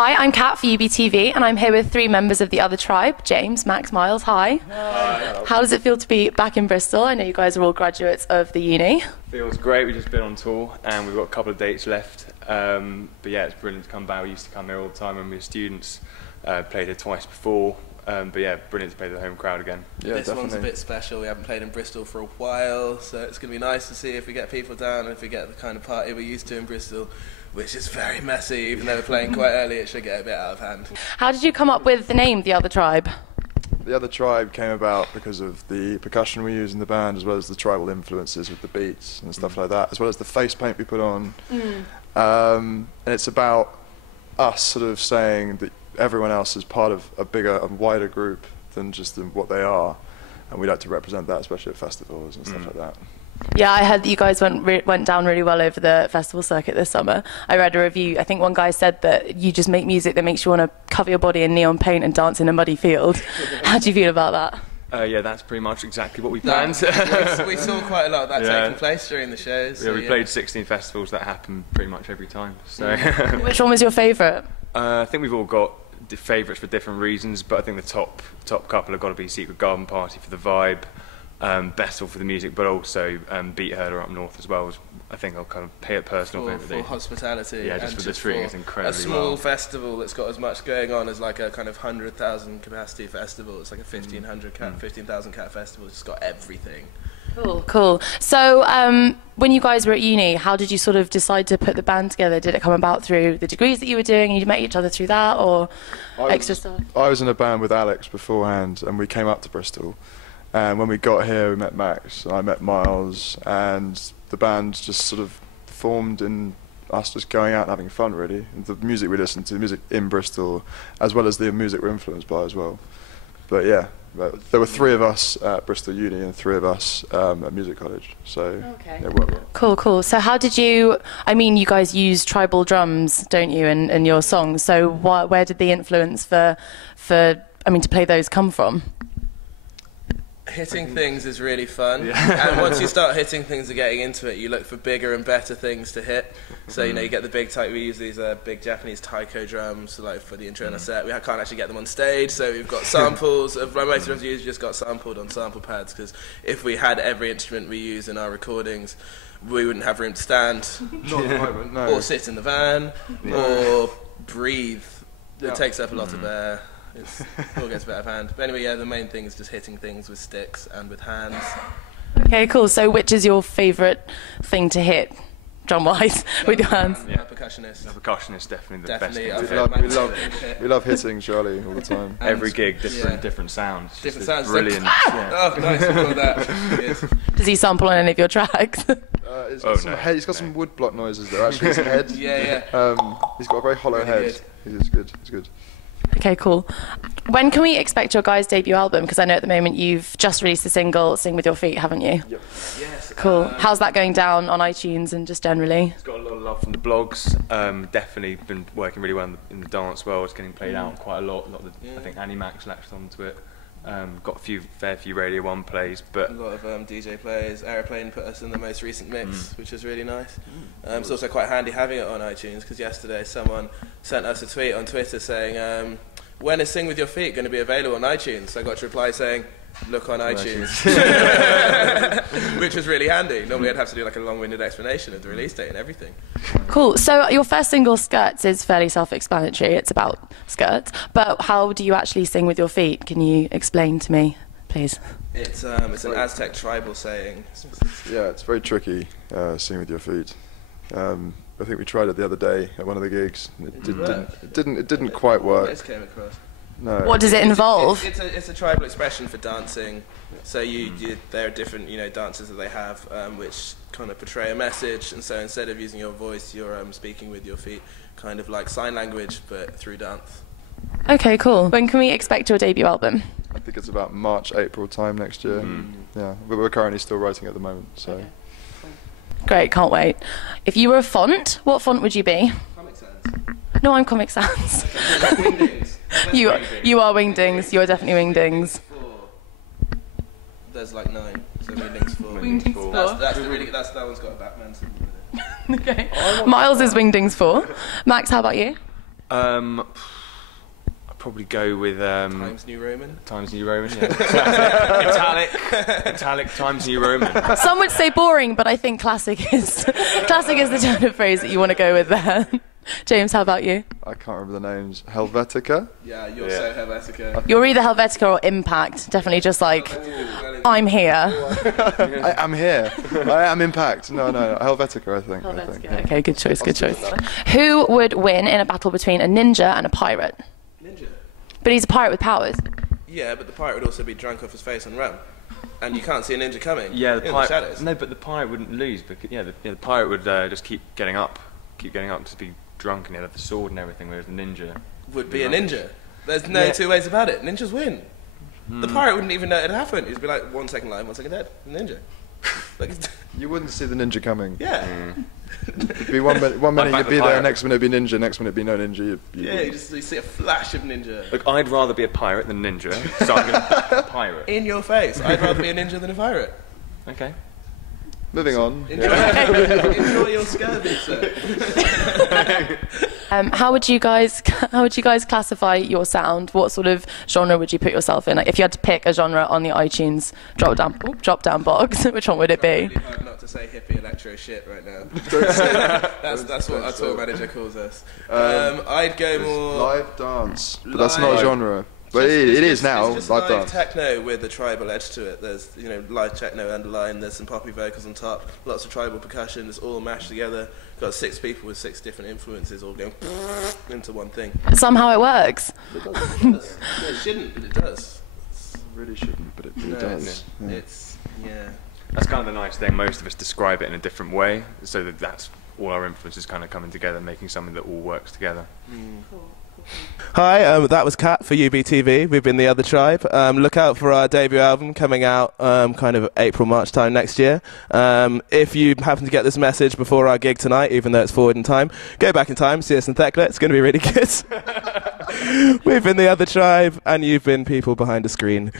Hi, I'm Kat for UBTV, and I'm here with three members of the other tribe, James, Max, Miles. Hi. Hi. How does it feel to be back in Bristol? I know you guys are all graduates of the uni. Feels great. We've just been on tour and we've got a couple of dates left. But yeah, it's brilliant to come back. We used to come here all the time when we were students. Played here twice before. But yeah, brilliant to play to the home crowd again. Yeah, this one's a bit special. We haven't played in Bristol for a while, so it's going to be nice to see if we get people down and if we get the kind of party we're used to in Bristol, which is very messy. Even though we're playing quite early, it should get a bit out of hand. How did you come up with the name, The Other Tribe? The Other Tribe came about because of the percussion we use in the band, as well as the tribal influences with the beats and stuff like that, as well as the face paint we put on. And it's about us sort of saying that everyone else is part of a bigger and wider group than just what they are, and we like to represent that, especially at festivals and stuff like that. Yeah, I heard that you guys went down really well over the festival circuit this summer. I read a review, I think one guy said that you just make music that makes you want to cover your body in neon paint and dance in a muddy field. How do you feel about that? Yeah, that's pretty much exactly what we planned. We saw quite a lot of that taking place during the shows. Yeah, we played 16 festivals. That happened pretty much every time. So. Which one was your favourite? I think we've all got favourites for different reasons, but I think the top couple have got to be Secret Garden Party for the vibe, Bestival for the music, but also Beat Herder up north as well. I think I'll kind of pay it personal for hospitality. Yeah, just for the treating is incredibly a small festival that's got as much going on as like a kind of 100,000 capacity festival. It's like a 15,000 cat festival. It's just got everything. Cool. So when you guys were at uni, how did you sort of decide to put the band together? Did it come about through the degrees that you were doing and you met each other through that, or extra stuff? I was in a band with Alex beforehand, and we came up to Bristol. And when we got here, we met Max, and I met Miles, and the band just sort of formed in us just going out and having fun, really. And the music we listened to, the music in Bristol, as well as the music we're influenced by as well. But yeah, there were three of us at Bristol Uni and three of us at Music College. So okay. Yeah, well. Cool. So how did you, I mean, you guys use tribal drums, don't you, in your songs? So where did the influence to play those come from? Hitting things is really fun, and once you start hitting things and getting into it, you look for bigger and better things to hit. So you get the big type. We use these big Japanese taiko drums, like for the intro and a set. We can't actually get them on stage, so we've got samples of most drums we use just got sampled on sample pads. Because if we had every instrument we use in our recordings, we wouldn't have room to stand, Not at the moment, no. or sit in the van, or breathe. It takes up a lot of air. It all gets a bit out of hand. But anyway, yeah, the main thing is just hitting things with sticks and with hands. Okay, cool. So which is your favourite thing to hit, drum-wise, with your hands? Yeah, percussionist. The percussionist, definitely the best thing Definitely. We love hitting Charlie all the time. Every gig, different sounds. Different sounds. Brilliant. Oh, nice. We call that. Does he sample on any of your tracks? He's got some wood block noises though. Actually, his head. Yeah. He's got a very hollow head. He's good. Okay, cool. When can we expect your guys' debut album? Because I know at the moment you've just released the single "Sing With Your Feet," haven't you? Yep. Yes. Cool. How's that going down on iTunes and just generally? It's got a lot of love from the blogs. Definitely been working really well in the dance world. It's getting played out quite a lot. I think Annie Max latched onto it. Got fair few Radio 1 plays, but a lot of DJ plays. Aeroplane put us in the most recent mix, which was really nice. It's also quite handy having it on iTunes, because yesterday someone sent us a tweet on Twitter saying, when is Sing With Your Feet going to be available on iTunes? So I got to reply saying, look on iTunes. Which was really handy. Normally I'd have to do like a long-winded explanation of the release date and everything. Cool. So your first single, Skirts, is fairly self-explanatory. It's about skirts. But how do you actually sing with your feet? Can you explain to me, please? It's an Aztec tribal saying. Yeah, it's very tricky, singing with your feet. I think we tried it the other day at one of the gigs. It didn't quite work. Came across. No. What does it involve? It's a tribal expression for dancing. So there are different dances that they have which kind of portray a message, and so instead of using your voice, you're speaking with your feet, kind of like sign language but through dance. Okay, cool. When can we expect your debut album? I think it's about March, April time next year. Yeah, but we're currently still writing at the moment. So. Okay. Great, can't wait. If you were a font, what font would you be? Comic Sans. No, I'm Comic Sans. Wingdings. You are Wingdings. You're definitely Wingdings. There's like 9, so Wingdings 4. Wingdings 4. That one's got a Batman symbol in it. Okay. Miles is Wingdings 4. Max, how about you? I'd probably go with Times New Roman. Times New Roman, yeah. Italic Times New Roman. Some would say boring, but I think classic is the turn of phrase that you want to go with there. James, how about you? I can't remember the names. Helvetica? Yeah, you're so Helvetica. You're either Helvetica or Impact. Definitely just like, I'm here. I am here. I am Impact. No, Helvetica, I think. Helvetica. Okay, good choice, good choice. Who would win in a battle between a ninja and a pirate? Ninja. But he's a pirate with powers. Yeah, but the pirate would also be drunk off his face on rum. And you can't see a ninja coming. Yeah, in the shadows. No, but the pirate wouldn't lose. Because, the pirate would just keep getting up to be drunk, and he'd have the sword and everything, whereas the ninja would be a ninja. There's no two ways about it. Ninjas win. The pirate wouldn't even know it happened. He'd be like 1 second alive, 1 second dead. Ninja. Like, You wouldn't see the ninja coming. yeah. It'd be one minute you'd be there, next minute it'd be ninja, next minute it'd be no ninja. You see a flash of ninja. Look, I'd rather be a pirate than ninja, so I'm going to pick a pirate. In your face. I'd rather be a ninja than a pirate. Okay. Moving on. Enjoy your scurvy, sir. How would you guys classify your sound? What sort of genre would you put yourself in? Like, if you had to pick a genre on the iTunes drop down box, which one would it be? Really hard not to say hippie electro shit right now. That's what our tour manager calls us. I'd go more live dance, but that's not a genre. But it is now. It's just live live dance. techno with a tribal edge to it. There's live techno underlined. There's some poppy vocals on top. Lots of tribal percussion. It's all mashed together. Got 6 people with 6 different influences all going into one thing. Somehow it works. It does. It shouldn't, but it does. It really shouldn't, but it does. Yeah. That's kind of the nice thing. Most of us describe it in a different way, so that's all our influences kind of coming together, making something that all works together. Cool. Hi, that was Kat for UBTV. We've been The Other Tribe. Look out for our debut album coming out kind of April, March time next year. If you happen to get this message before our gig tonight, even though it's forward in time, go back in time, see us in Thekla. It's going to be really good. We've been The Other Tribe, and you've been people behind a screen.